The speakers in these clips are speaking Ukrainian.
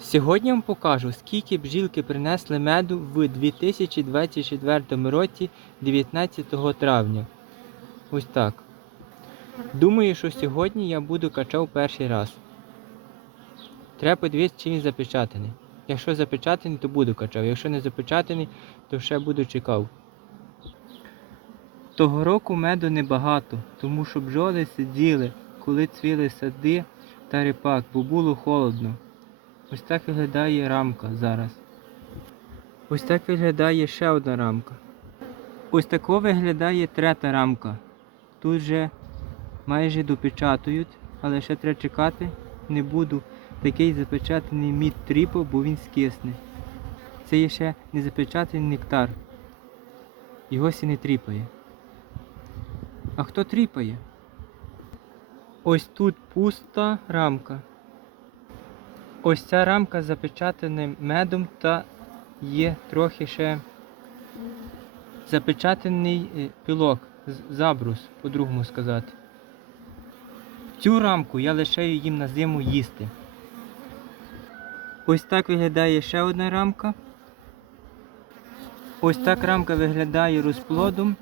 Сьогодні вам покажу, скільки бджілки принесли меду в 2024 році 19 травня. Ось так. Думаю, що сьогодні я буду качав перший раз. Треба подивитися, чи він запечатаний. Якщо запечатаний, то буду качав. Якщо не запечатаний, то ще буду чекав. Того року меду небагато, тому що бджоли сиділи, коли цвіли сади та ріпак, бо було холодно. Ось так виглядає рамка зараз. Ось так виглядає ще одна рамка. Ось тако виглядає третя рамка. Тут же майже допечатують, але ще треба чекати. Не буду такий запечатаний мід тріпо, бо він скисне. Це є ще не запечатаний нектар. Його сі не тріпає. А хто тріпає? Ось тут пуста рамка. Ось ця рамка запечатана медом та є трохи ще запечатаний е, пилок, забрус, по-другому сказати. Цю рамку я лишаю їм на зиму їсти. Ось так виглядає ще одна рамка. Ось так рамка виглядає розплодом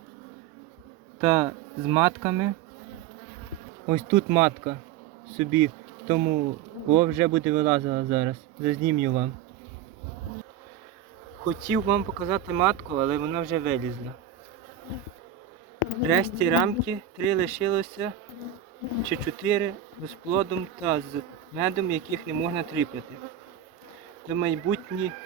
та з матками. Ось тут матка собі, тому о, вже буде вилазила зараз. Зазнімлю вам. Хотів вам показати матку, але вона вже вилізла. Решті рамки три лишилося чи чотири з плодом та з медом, яких не можна тріпати. До майбутні